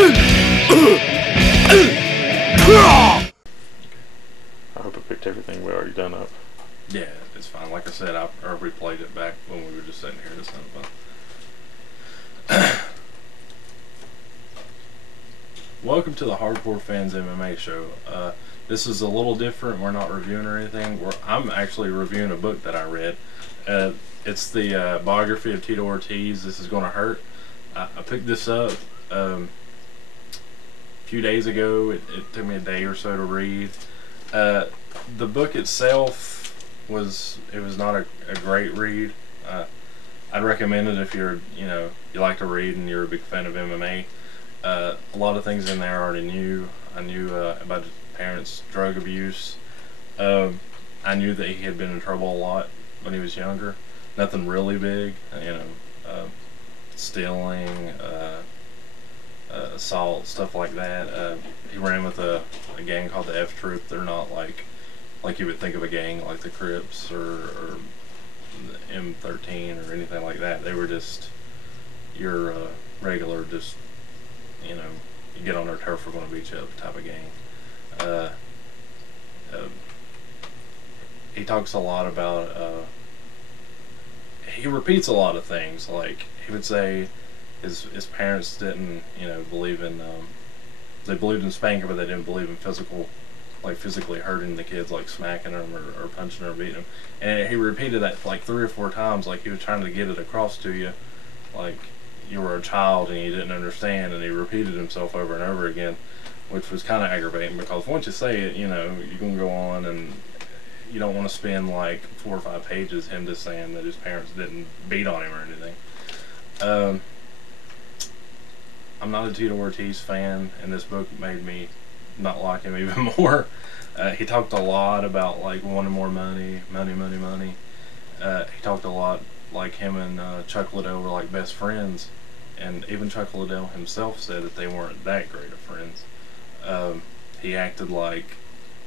I hope I picked everything we already done up. Yeah, it's fine. Like I said, I replayed it back when we were just sitting here. This fun. Welcome to the Hardcore Fans MMA show. This is a little different. We're not reviewing or anything. I'm actually reviewing a book that I read. It's the biography of Tito Ortiz. This is Gonna Hurt. I picked this up a few days ago. It took me a day or so to read. The book itself was not a great read. I'd recommend it if you like to read and you're a big fan of MMA. A lot of things in there I already knew. I knew about his parents' drug abuse. I knew that he had been in trouble a lot when he was younger. Nothing really big, stealing, assault, stuff like that. He ran with a gang called the F Troop. They're not like you would think of a gang like the Crips or the M13 or anything like that. They were just your regular, just you get on their turf, we're going to beat you up type of gang. He talks a lot about, he repeats a lot of things. Like he would say his parents didn't believe in, they believed in spanking, but they didn't believe in physically hurting the kids, like smacking them or punching them or beating them. And he repeated that like 3 or 4 times, like he was trying to get it across to you, like you were a child and you didn't understand, and he repeated himself over and over again, which was kind of aggravating, because once you say it, you're going to go on, and you don't want to spend like 4 or 5 pages him just saying that his parents didn't beat on him or anything. I'm not a Tito Ortiz fan, and this book made me not like him even more. He talked a lot about like wanting more money. He talked a lot like him and Chuck Liddell were like best friends, and even Chuck Liddell himself said that they weren't that great of friends. He acted like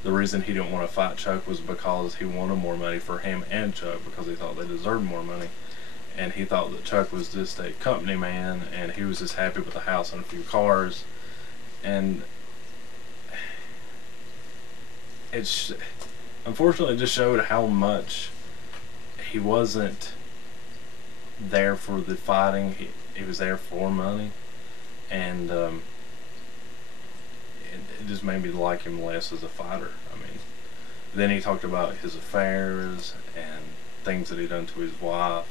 the reason he didn't want to fight Chuck was because he wanted more money for him and Chuck, because he thought they deserved more money. And he thought that Chuck was just a company man, and he was just happy with a house and a few cars. And it's unfortunately, it just showed how much he wasn't there for the fighting. He was there for money, and it just made me like him less as a fighter. I mean, then he talked about his affairs and things that he'd done to his wife.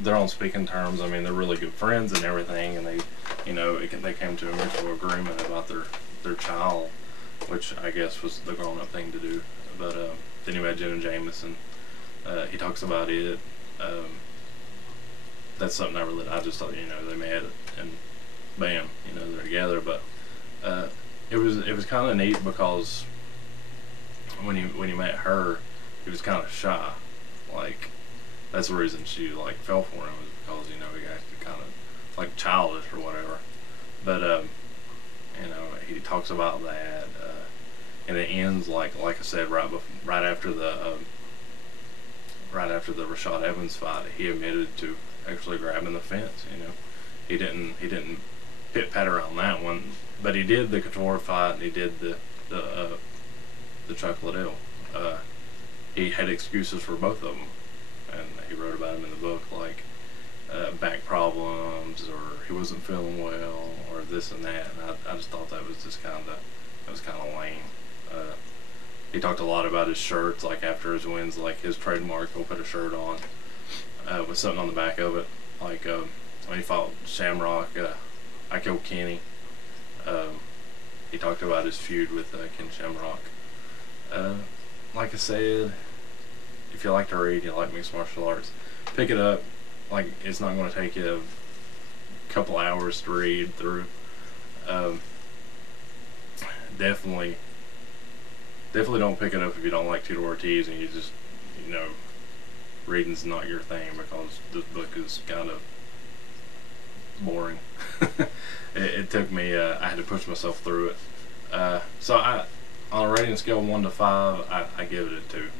They're on speaking terms. I mean, they're really good friends and everything, and they came to a mutual agreement about their child, which I guess was the grown-up thing to do. But then you met Jen and Jameson. He talks about it. That's something I just thought, they met and bam, they're together. But it was kind of neat, because when he met her, he was kind of shy. Like, that's the reason she like fell for him, was because he acted kind of like childish or whatever. But he talks about that, and it ends like I said, right after the Rashad Evans fight, he admitted to actually grabbing the fence. He didn't pit pat around that one, but he did the Couture fight, and he did the Chuck Liddell. He had excuses for both of them, and he wrote about them in the book, like back problems, or he wasn't feeling well, or this and that. And I just thought that was just kind of lame. He talked a lot about his shirts, like after his wins, like his trademark, he'll put a shirt on with something on the back of it, like when he fought Shamrock, I killed Kenny. He talked about his feud with Ken Shamrock. Like I said, if you like to read, you like mixed martial arts, pick it up. Like, it's not going to take you a couple hours to read through. Definitely don't pick it up if you don't like Tito Ortiz and you just, reading's not your thing, because this book is kind of boring. It took me, I had to push myself through it. So on a rating scale of 1 to 5, I give it a 2.